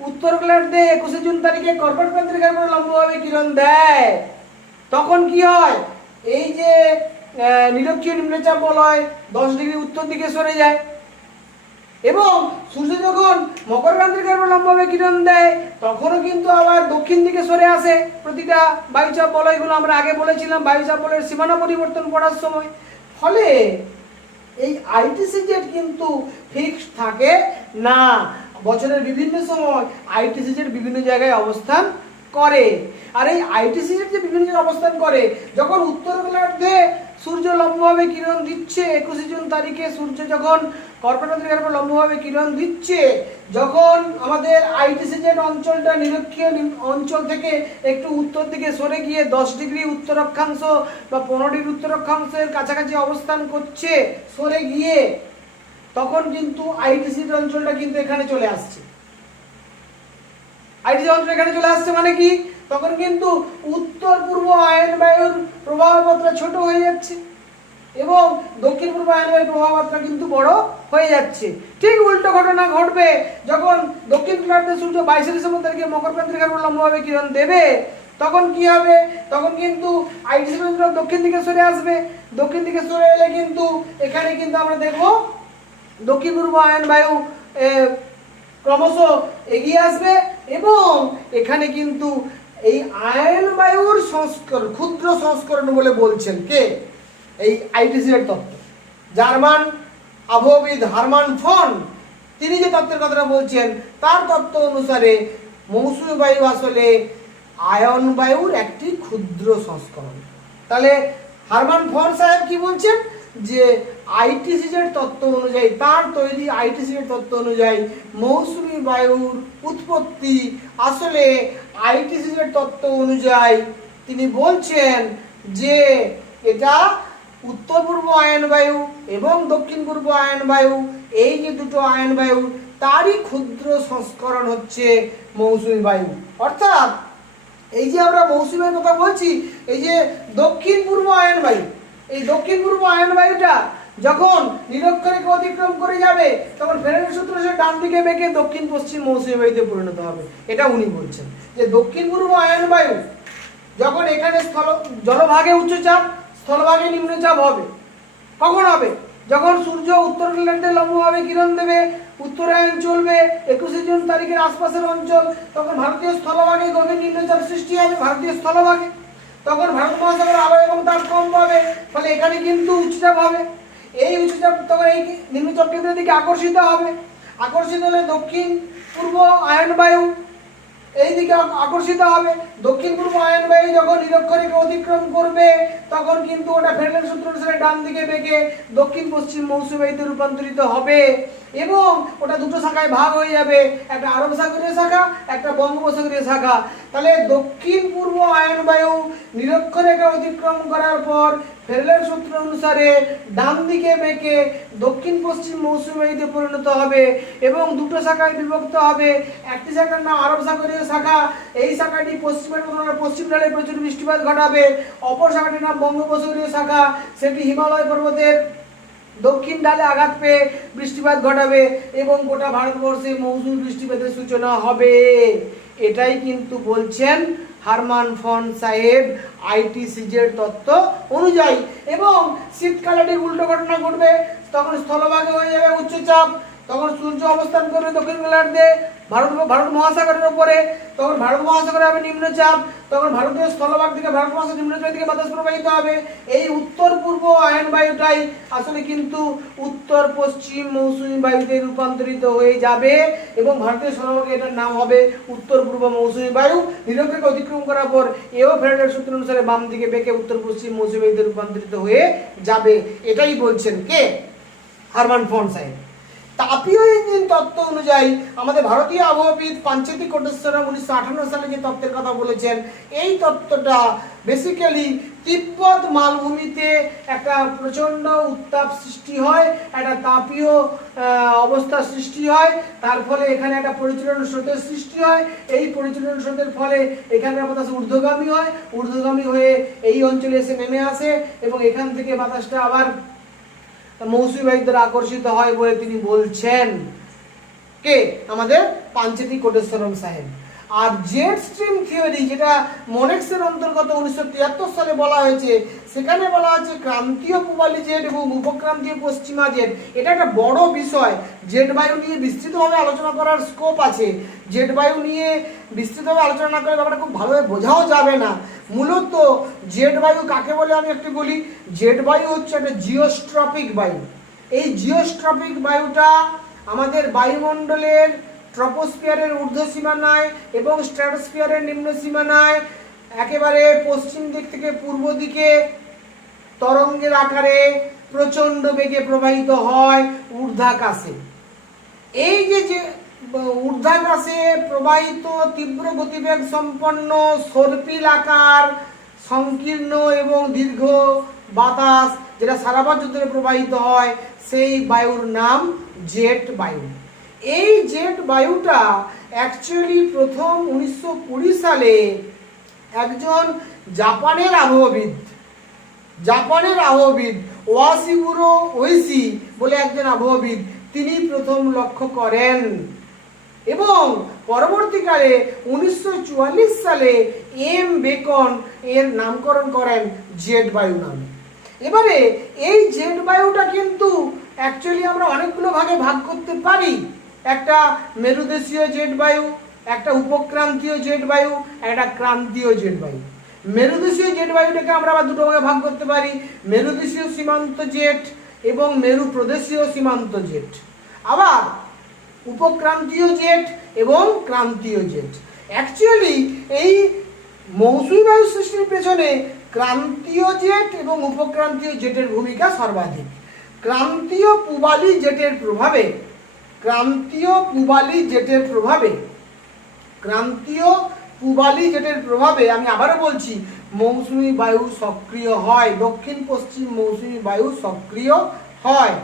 উত্তর গোলার্ধে 21 জুন তারিখে কর্কট ক্রান্তির উপর লম্বভাবে কিরণ দেয়, তখন কি হয়, এই যে নিরক্ষীয় নিম্নচাপ বলয় 10 ডিগ্রি উত্তর দিকে সরে যায়, এবং সূর্য যখন মকর ক্রান্তির উপর লম্বভাবে কিরণ দেয় তখনও কিন্তু আবার দক্ষিণ দিকে সরে আসে প্রতিটা বায়ুচাপ বলয়গুলো। আমরা আগে বলেছিলাম বায়ুচাপ বলয়ের সীমানা পরিবর্তন করার সময়। ফলে এই আইটিসিজেড কিন্তু ফিক্সড থাকে না, বছরের বিভিন্ন সময় আইটিসিজেড বিভিন্ন জায়গায় অবস্থান করে। আর এই আইটিসিজেড যে বিভিন্ন জায়গায় অবস্থান করে, যখন উত্তর গোলার্ধে সূর্য লম্বভাবে কিরণ দিচ্ছে 21 জুন তারিখে সূর্য যখন কর্কট ক্রান্তির উপর লম্বভাবে কিরণ দিচ্ছে, যখন আমাদের আইটিসিজেড অঞ্চলটা নিরক্ষীয় অঞ্চল থেকে একটু উত্তর দিকে সরে গিয়ে 10 ডিগ্রি উত্তর অক্ষাংশ বা 15 ডিগ্রি উত্তর অক্ষাংশের কাছাকাছি অবস্থান করছে সরে গিয়ে, তখন কিন্তু আইটিসিজেড অঞ্চলটা কিন্তু এখানে চলে আসছে। আইটিসি অঞ্চল এখানে চলে আসছে মানে কি, তখন কিন্তু উত্তর পূর্ব আয়ন বায়ুর প্রবাহ মাত্রা ছোট হয়ে যাচ্ছে এবং দক্ষিণ পূর্ব আয়ন বায়ুর প্রবাহ মাত্রা কিন্তু বড় হয়ে যাচ্ছে। ঠিক উল্টো ঘটনা ঘটবে যখন দক্ষিণ গোলার্ধে সূর্য 22 ডিসেম্বর তারিখে মকর পঞ্জিকার উপর লম্বভাবে কিরণ দেবে, তখন কি হবে, তখন কিন্তু আইটিসি অঞ্চল দক্ষিণ দিকে সরে আসবে। দক্ষিণ দিকে সরে এলে কিন্তু এখানে কিন্তু আমরা দেখব দক্ষিণ পূর্ব আয়ন বায়ু ক্রমশ এগিয়ে আসবে এবং এখানে কিন্তু এই আয়ন বায়ুর সংস্করণ, ক্ষুদ্র সংস্করণ বলে বলছেন কে, এই আইটিসি এর তত্ত্ব। জার্মান আবহবিদ হারমান ফন তিনি যে তত্ত্বের কথাটা বলছেন তার তত্ত্ব অনুসারে মৌসুমী বায়ু আসলে আয়ন বায়ুর একটি ক্ষুদ্র সংস্করণ। তাহলে হারমান ফন সাহেব কি বলছেন যে আইটিসি এর তত্ত্ব অনুযায়ী, তার তৈরি আইটিসি এর তত্ত্ব অনুযায়ী মৌসুমী বায়ুর উৎপত্তি আসলে আইটিসি এর তত্ত্ব অনুযায়ী তিনি বলছেন যে এটা উত্তর পূর্ব আয়ন বায়ু এবং দক্ষিণ পূর্ব আয়ন বায়ু, এই যে দুটো আয়ন বায়ু তারই ক্ষুদ্র সংস্করণ হচ্ছে মৌসুমী বায়ু। অর্থাৎ এই যে আমরা মৌসুমী বায়ুর কথা বলছি, এই যে দক্ষিণ পূর্ব আয়ন বায়ু, এই দক্ষিণ পূর্ব আয়ন বায়ুটা যখন নিরক্ষরেখা অতিক্রম করে যাবে তখন ফ্যারাডের সূত্র সে ডান দিকে বেঁকে দক্ষিণ পশ্চিম মৌসুমী বায়ুতে পরিণত হবে। এটা উনি বলছেন যে দক্ষিণ পূর্ব আয়ন বায়ু যখন এখানে জলভাগে উচ্চচাপ, স্থলভাগে নিম্নচাপ হবে, কখন হবে, যখন সূর্য উত্তর গোলার্ধে লম্বভাবে কিরণ দেবে, উত্তরায়ণ চলবে 21 জুন তারিখের আশপাশের অঞ্চল, তখন ভারতীয় স্থলভাগে গভীর নিম্নচাপ সৃষ্টি হবে, ভারতীয় স্থলভাগে তখন ভারত মহাসাগরের আলো এবং তাপ কম পাবে, ফলে এখানে কিন্তু উচ্চচাপ হবে। এই উচ্চচাপ তখন এই নিম্নচাপ কেন্দ্রের দিকে আকর্ষিত হবে, আকর্ষিত হলে দক্ষিণ পূর্ব আয়ন বায়ু এই দিকে আকর্ষিত হবে। দক্ষিণ পূর্ব আয়ন বায়ু যখন নিরক্ষরেখা অতিক্রম করবে তখন কিন্তু ওটা ফ্যারাডের সূত্র অনুসারে ডান দিকে বেঁকে দক্ষিণ পশ্চিম মৌসুমী বায়ুতে রূপান্তরিত হবে এবং ওটা দুটো শাখায় ভাগ হয়ে যাবে, একটা আরব সাগরীয় শাখা, একটা বঙ্গোপসাগরীয় শাখা। তাহলে দক্ষিণ পূর্ব আয়ন বায়ু নিরক্ষরেখা অতিক্রম করার পর ফ্যারাডের সূত্র অনুসারে ডান দিকে বেঁকে দক্ষিণ পশ্চিম মৌসুমী বায়ুতে পরিণত হবে এবং দুটো শাখায় বিভক্ত হবে। একটি শাখার নাম আরব সাগরীয় শাখা, এই শাখাটি পশ্চিম ঢালে প্রচুর বৃষ্টিপাত ঘটাবে। অপর শাখাটির নাম বঙ্গোপসাগরীয় শাখা, সেটি হিমালয় পর্বতের দক্ষিণ ঢালে আঘাত পেয়ে বৃষ্টিপাত ঘটাবে এবং গোটা ভারতবর্ষে মৌসুমী বৃষ্টিপাতের সূচনা হবে। এটাই কিন্তু বলছেন হারমান ফন সাহেব আইটিসি এর তত্ত্ব অনুযায়ী। এবং শীতকালে ঠিক উল্টো ঘটনা ঘটবে, তখন স্থলভাগে হয়ে যাবে উচ্চচাপ, তখন সূর্য অবস্থান করবে দক্ষিণ গোলার্ধে ভারত মহাসাগরের উপরে, তখন ভারত মহাসাগরে হবে নিম্নচাপ, তখন ভারতীয় স্থলভাগ থেকে ভারত মহাসাগর নিম্নচাপের দিকে বাতাস প্রবাহিত হবে। এই উত্তর পূর্ব আয়ন বায়ুটাই আসলে কিন্তু উত্তর পশ্চিম মৌসুমী বায়ুতে রূপান্তরিত হয়ে যাবে এবং ভারতীয় স্থলভাগে এটার নাম হবে উত্তর পূর্ব মৌসুমী বায়ু। নিরক্ষরেখা অতিক্রম করার পর এও ফ্যারাডের সূত্র অনুসারে বাম দিকে বেঁকে উত্তর পশ্চিম মৌসুমী বায়ুতে রূপান্তরিত হয়ে যাবে। এটাই বলছেন কে, হারমান ফন সাহেব। তাপীয় ইঞ্জিন তত্ত্ব অনুযায়ী আমাদের ভারতীয় আবহবিদ পাঞ্চেতি কোটেশ্বরম 1958 সালে যে তত্ত্বের কথা বলেছেন, এই তত্ত্বটা বেসিক্যালি তিব্বত মালভূমিতে একটা প্রচণ্ড উত্তাপ সৃষ্টি হয়, একটা তাপীয় অবস্থা সৃষ্টি হয়, তার ফলে এখানে একটা পরিচলন স্রোতের সৃষ্টি হয়। এই পরিচলন স্রোতের ফলে এখানকার বাতাস ঊর্ধ্বগামী হয়, ঊর্ধ্বগামী হয়ে এই অঞ্চলে এসে নেমে আসে এবং এখান থেকে বাতাসটা আবার মৌসুমী বায়ু দ্বারা আকর্ষিত হয় বলে তিনি বলছেন কে, আমাদের পাঞ্চেতি কোটেশ্বরম সাহেব। আর জেট স্ট্রিম থিওরি, যেটা মনেক্সের অন্তর্গত 1973 সালে বলা হয়েছে, সেখানে বলা হয়েছে ক্রান্তীয় পূবালী জেট এবং উপক্রান্তীয় পশ্চিমা জেট। এটা একটা বড় বিষয়, জেট বায়ু নিয়ে বিস্তৃতভাবে আলোচনা করার স্কোপ আছে। জেট বায়ু নিয়ে বিস্তৃতভাবে আলোচনা না করে ব্যাপারটা খুব ভালোভাবে বোঝাও যাবে না। মূলত জেট বায়ু কাকে বলে আমি একটু বলি। জেট বায়ু হচ্ছে একটা জিওস্ট্রপিক বায়ু। এই জিওস্ট্রপিক বায়ুটা আমাদের বায়ুমণ্ডলের ট্রপোস্ফিয়ারের ঊর্ধ্ব সীমানায় এবং স্ট্র্যাটোস্ফিয়ারের নিম্ন সীমানায় একেবারে পশ্চিম দিক থেকে পূর্ব দিকে তরঙ্গের আকারে প্রচণ্ড বেগে প্রবাহিত হয় ঊর্ধ্বাকাশে। এই যে ঊর্ধ্বাকাশে প্রবাহিত তীব্র গতিবেগ সম্পন্ন সর্পিল আকার সংকীর্ণ এবং দীর্ঘ বাতাস, যেটা সারা বছর ধরে প্রবাহিত হয়, সেই বায়ুর নাম জেট বায়ু। এই জেট বায়ুটা অ্যাকচুয়ালি প্রথম 1920 সালে একজন জাপানের আবহবিদ ওয়াশিগুরো ওইশি বলে একজন আবহবিদ, তিনি প্রথম লক্ষ্য করেন এবং পরবর্তীকালে 1944 সালে এম বেকন এর নামকরণ করেন জেট বায়ু নামে। এবারে এই জেট বায়ুটা কিন্তু অ্যাকচুয়ালি আমরা অনেকগুলো ভাগে ভাগ করতে পারি। একটা মেরুদেশীয় জেট বায়ু, একটা উপক্রান্তীয় জেট বায়ু, একটা ক্রান্তীয় জেট বায়ু। মেরুদেশীয় জেট বায়ুটাকে আমরা আবার দুটো ভাগে ভাগ করতে পারি, মেরুদেশীয় সীমান্ত জেট এবং মেরু প্রদেশীয় সীমান্ত জেট। আবার উপক্রান্তীয় জেট এবং ক্রান্তীয় জেট। অ্যাকচুয়ালি এই মৌসুমী বায়ু সৃষ্টির পেছনে ক্রান্তীয় জেট এবং উপক্রান্তীয় জেটের ভূমিকা সর্বাধিক। ক্রান্তীয় পূবালি জেটের প্রভাবে আমি আবারও বলছি, মৌসুমী বায়ু সক্রিয় হয়, দক্ষিণ পশ্চিম মৌসুমী বায়ু সক্রিয় হয়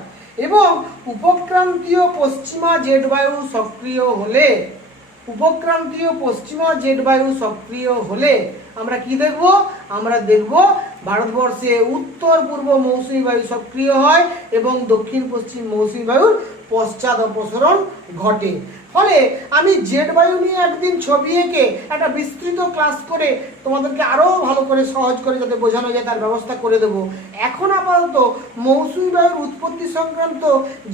এবং উপক্রান্তীয় পশ্চিমা জেট বায়ু সক্রিয় হলে আমরা কি দেখব? আমরা দেখব ভারতবর্ষে উত্তর পূর্ব মৌসুমী বায়ু সক্রিয় হয় এবং দক্ষিণ পশ্চিম মৌসুমী বায়ুর পশ্চাৎ অপসরণ ঘটে। ফলে আমি জেট বায়ু নিয়ে একদিন ছবি এঁকে একটা বিস্তৃত ক্লাস করে তোমাদেরকে আরও ভালো করে সহজ করে যাতে বোঝানো যায় তার ব্যবস্থা করে দেব। এখন আপাতত মৌসুমী বায়ুর উৎপত্তি সংক্রান্ত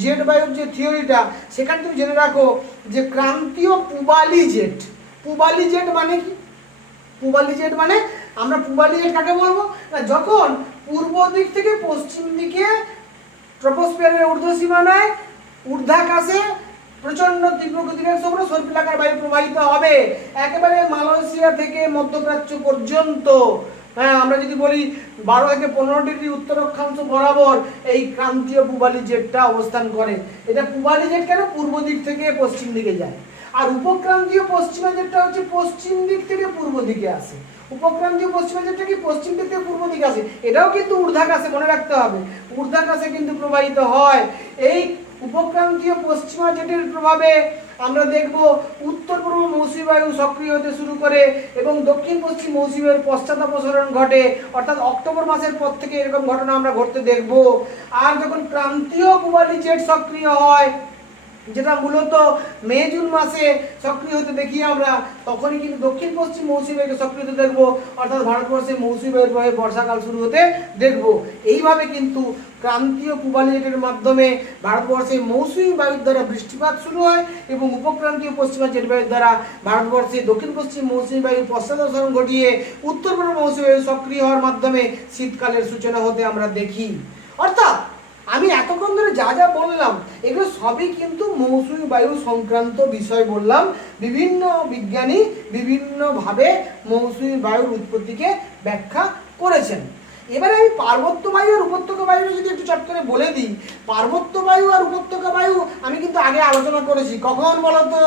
জেট বায়ুর যে থিওরিটা, সেখানে তুমি জেনে রাখো যে ক্রান্তীয় পূবালি জেট মানে কি? পূবালি জেট মানে আমরা পূবালি জেট কাকে বলবো না, যখন পূর্ব দিক থেকে পশ্চিম দিকে ট্রপোস্ফিয়ারের ঊর্ধ্বসীমানায় ঊর্ধ্বাকাশে প্রচন্ড তীব্র গতিবেগ সহ সর্পিলাকার বায়ু প্রবাহিত হবে একেবারে মালয়েশিয়া থেকে মধ্যপ্রাচ্য পর্যন্ত। হ্যাঁ, আমরা যদি বলি 12 থেকে 15 ডিগ্রি উত্তর অক্ষাংশ বরাবর এই ক্রান্তীয় পূবালি জেটটা অবস্থান করে। এটা পূবালি জেট কেন? পূর্ব দিক থেকে পশ্চিম দিকে যায়। আর উপক্রান্তীয় পশ্চিমা জেটটা হচ্ছে পশ্চিম দিক থেকে পূর্ব দিকে আসে। উপক্রান্তীয় পশ্চিমা জেটটা কি পশ্চিম দিক থেকে পূর্ব দিকে আসে, এটাও কিন্তু ঊর্ধ্বাকাশে, মনে রাখতে হবে, ঊর্ধ্বাকাশে কিন্তু প্রবাহিত হয়। এই উপক্রান্তীয় পশ্চিমা জেটের প্রভাবে আমরা দেখব উত্তর পূর্ব মৌসুমী বায়ু সক্রিয় হতে শুরু করে এবং দক্ষিণ পশ্চিম মৌসুমী বায়ুর পশ্চাদপসরণ ঘটে, অর্থাৎ অক্টোবর মাসের পর থেকে এরকম ঘটনা আমরা ঘটতে দেখব। আর যখন ক্রান্তীয় পূবালি জেট সক্রিয় হয়, যেটা মূলত মে জুন মাসে সক্রিয় হতে দেখি আমরা, তখনই কিন্তু দক্ষিণ পশ্চিম মৌসুমী বায়ুকে সক্রিয় হতে দেখবো, অর্থাৎ ভারতবর্ষে মৌসুমী বায়ুর প্রভাবে বর্ষাকাল শুরু হতে দেখবো। এইভাবে কিন্তু ক্রান্তীয় পূবালি জেটের মাধ্যমে ভারতবর্ষে মৌসুমী বায়ুর দ্বারা বৃষ্টিপাত শুরু হয় এবং উপক্রান্তীয় পশ্চিমা জেট বায়ুর দ্বারা ভারতবর্ষে দক্ষিণ পশ্চিম মৌসুমী বায়ু পশ্চাদপসরণ ঘটিয়ে উত্তর পূর্ব মৌসুমী বায়ু সক্রিয় হওয়ার মাধ্যমে শীতকালের সূচনা হতে আমরা দেখি। অর্থাৎ আমি এতক্ষণ ধরে যা যা বললাম এগুলো সবই কিন্তু মৌসুমী বায়ু সংক্রান্ত বিষয় বললাম। বিভিন্ন বিজ্ঞানী বিভিন্নভাবে মৌসুমী বায়ুর উৎপত্তিকে ব্যাখ্যা করেছেন। এবারে আমি পার্বত্য বায়ু আর উপত্যকা বায়ু যদি একটু চট করে বলে দিই, পার্বত্য বায়ু আর উপত্যকা বায়ু আমি কিন্তু আগে আলোচনা করেছি। কখন বলতো?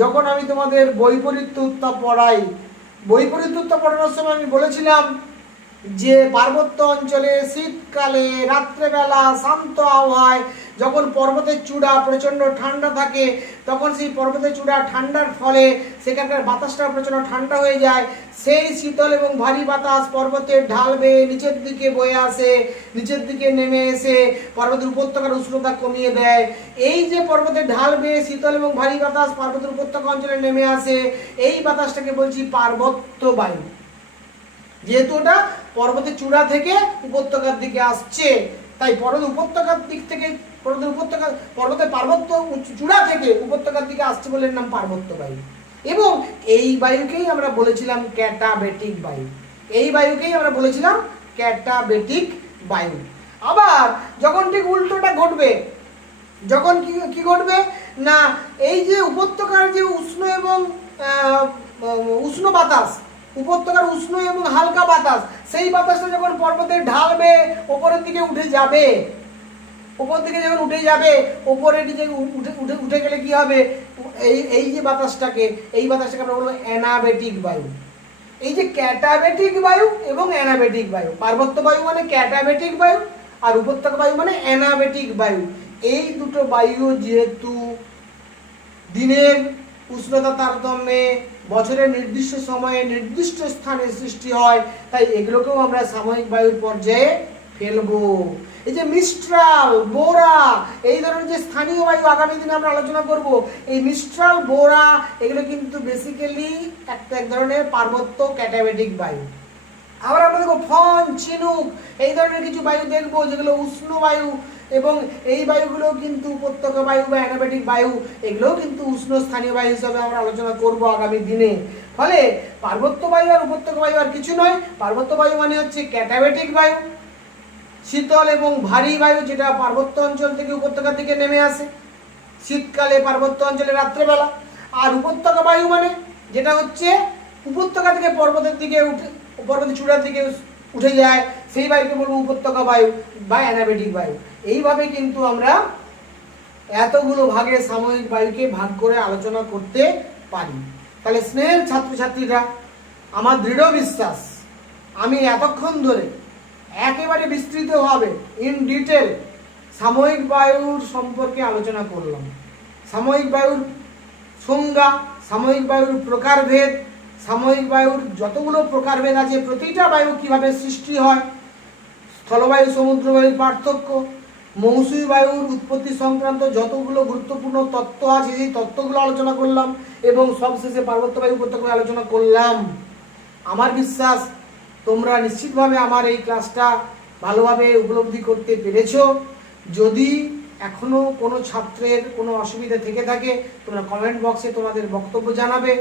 যখন আমি তোমাদের বৈপরীত্য উত্তাপ পড়াই। বৈপরীত্য উত্তাপ পড়ানোর সময় আমি বলেছিলাম যে পার্বত্য অঞ্চলে শীতকালে রাত্রেবেলা শান্ত আবহাওয়ায় যখন পর্বতের চূড়া প্রচণ্ড ঠান্ডা থাকে, তখন সেই পর্বতের চূড়া ঠান্ডার ফলে সেখানকার বাতাসটা প্রচণ্ড ঠান্ডা হয়ে যায়। সেই শীতল এবং ভারী বাতাস পর্বতের ঢাল বেয়ে নিচের দিকে বয়ে আসে, নিচের দিকে নেমে এসে পর্বতের উপত্যকার উষ্ণতা কমিয়ে দেয়। এই যে পর্বতের ঢাল বেয়ে শীতল এবং ভারী বাতাস পর্বতের উপত্যকা অঞ্চলে নেমে আসে, এই বাতাসটাকে বলছি পার্বত্য বায়ু। যেহেতু ওটা পর্বতের চূড়া থেকে উপত্যকার দিকে আসছে, তাই পর্বতের উপত্যকার দিক থেকে পর্বতের পার্বত্য চূড়া থেকে উপত্যকার দিকে আসছে বলে এর নাম পার্বত্য বায়ু। এবং এই বায়ুকেই আমরা বলেছিলাম ক্যাটাবেটিক বায়ু। আবার যখন ঠিক উল্টোটা ঘটবে, যখন কি ঘটবে না, এই যে উপত্যকার যে উষ্ণ এবং উষ্ণ বাতাস, উপত্যকার উষ্ণ এবং হালকা বাতাস, সেই বাতাসটা যখন পর্বতের ঢাল বেয়ে ওপরের দিকে উঠে যাবে, উপর দিকে যখন উঠে যাবে, ওপরের দিকে উঠে গেলে কি হবে, এই যে বাতাসটাকে আমরা বলবো অ্যানাবেটিক বায়ু। এই যে ক্যাটাবেটিক বায়ু এবং অ্যানাবেটিক বায়ু, পার্বত্য বায়ু মানে ক্যাটাবেটিক বায়ু আর উপত্যকা বায়ু মানে অ্যানাবেটিক বায়ু। এই দুটো বায়ু যেহেতু দিনের উষ্ণতা তারতম্যে বছরের নির্দিষ্ট সময়ে নির্দিষ্ট স্থানে সৃষ্টি হয়, তাই এগুলোকেও আমরা সাময়িক বায়ুর পর্যায়ে ফেলবো। এই যে মিস্ট্রাল, বোরা, এই ধরনের যে স্থানীয় বায়ু আগামী দিনে আমরা আলোচনা করব, এই মিস্ট্রাল, বোরা এগুলো কিন্তু বেসিক্যালি এক ধরনের পার্বত্য ক্যাটাবেটিক বায়ু। আবার আমরা দেখবো ফন, চিনুক, এই ধরনের কিছু বায়ু দেখবো যেগুলো উষ্ণ বায়ু, এবং এই বায়ুগুলো কিন্তু উপত্যকা বায়ু বা অ্যানাবেটিক বায়ু, এগুলোও কিন্তু উষ্ণ স্থানীয় বায়ু হিসাবে আমরা আলোচনা করব আগামী দিনে। ফলে পার্বত্য বায়ু আর উপত্যকা বায়ু আর কিছু নয়। পার্বত্য বায়ু মানে হচ্ছে ক্যাটাবেটিক বায়ু, শীতল এবং ভারী বায়ু, যেটা পার্বত্য অঞ্চল থেকে উপত্যকার দিকে নেমে আসে শীতকালে পার্বত্য অঞ্চলে রাত্রেবেলা। আর উপত্যকা বায়ু মানে যেটা হচ্ছে উপত্যকা থেকে পর্বতের দিকে পর্বতের চূড়ার দিকে উঠে যায়, সেই বায়ুকে বলবো উপত্যকা বায়ু বা অ্যানাবেটিক বায়ু। এইভাবে কিন্তু আমরা এতগুলো ভাগে সাময়িক বায়ুকে ভাগ করে আলোচনা করতে পারি। তাহলে স্নেহের ছাত্রছাত্রীরা, আমার দৃঢ় বিশ্বাস আমি এতক্ষণ ধরে একেবারে বিস্তৃতভাবে ইন ডিটেল সাময়িক বায়ুর সম্পর্কে আলোচনা করলাম। সাময়িক বায়ুর সংজ্ঞা, সাময়িক বায়ুর প্রকারভেদ, সাময়িক বায়ুর যতগুলো প্রকারভেদ আছে প্রতিটা বায়ু কিভাবে সৃষ্টি হয়, স্থলবায়ু সমুদ্র বায়ুর পার্থক্য, মৌসুমী বায়ুর উৎপত্তি সংক্রান্ত যতগুলো গুরুত্বপূর্ণ তত্ত্ব আছে সেই তত্ত্বগুলো আলোচনা করলাম, এবং সবশেষে পার্বত্য বায়ু উপত্যকা আলোচনা করলাম। আমার বিশ্বাস তোমরা নিশ্চিতভাবে আমার এই ক্লাসটা ভালোভাবে উপলব্ধি করতে পেরেছো। যদি এখনো কোনো ছাত্রের কোনো অসুবিধা থেকে থাকে তোমরা কমেন্ট বক্সে তোমাদের বক্তব্য জানাবে।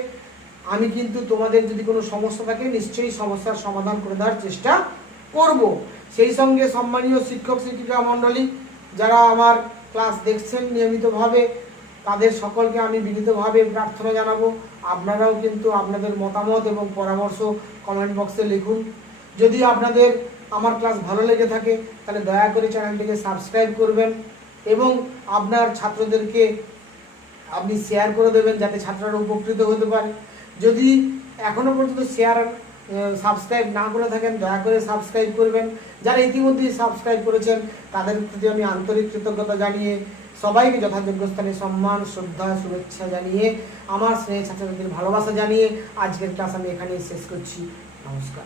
আমি কিন্তু তোমাদের যদি কোনো সমস্যা থাকে নিশ্চয়ই সমস্যার সমাধান করে দেওয়ার চেষ্টা করব। সেই সঙ্গে সম্মানীয় শিক্ষক শিক্ষিকা মণ্ডলী যারা আমার ক্লাস দেখছেন নিয়মিতভাবে, তাদের সকলকে আমি বিনীতভাবে প্রার্থনা জানাবো আপনারাও কিন্তু আপনাদের মতামত এবং পরামর্শ কমেন্ট বক্সে লিখুন। যদি আপনাদের আমার ক্লাস ভালো লেগে থাকে তাহলে দয়া করে চ্যানেলটিকে সাবস্ক্রাইব করবেন এবং আপনার ছাত্রদেরকে আপনি শেয়ার করে দেবেন যাতে ছাত্ররা উপকৃত হতে পারে। যদি এখনও পর্যন্ত সাবস্ক্রাইব না করে থাকেন দয়া করে সাবস্ক্রাইব করবেন। যারা ইতিমধ্যেই সাবস্ক্রাইব করেছেন তাদের প্রতি আমি আন্তরিক কৃতজ্ঞতা জানিয়ে সবাইকে যথাযোগ্য স্থানে সম্মান, শ্রদ্ধা, শুভেচ্ছা জানিয়ে আমার স্নেহ ছাত্রছাত্রীদের ভালোবাসা জানিয়ে আজকের ক্লাস আমি এখানেই শেষ করছি। নমস্কার।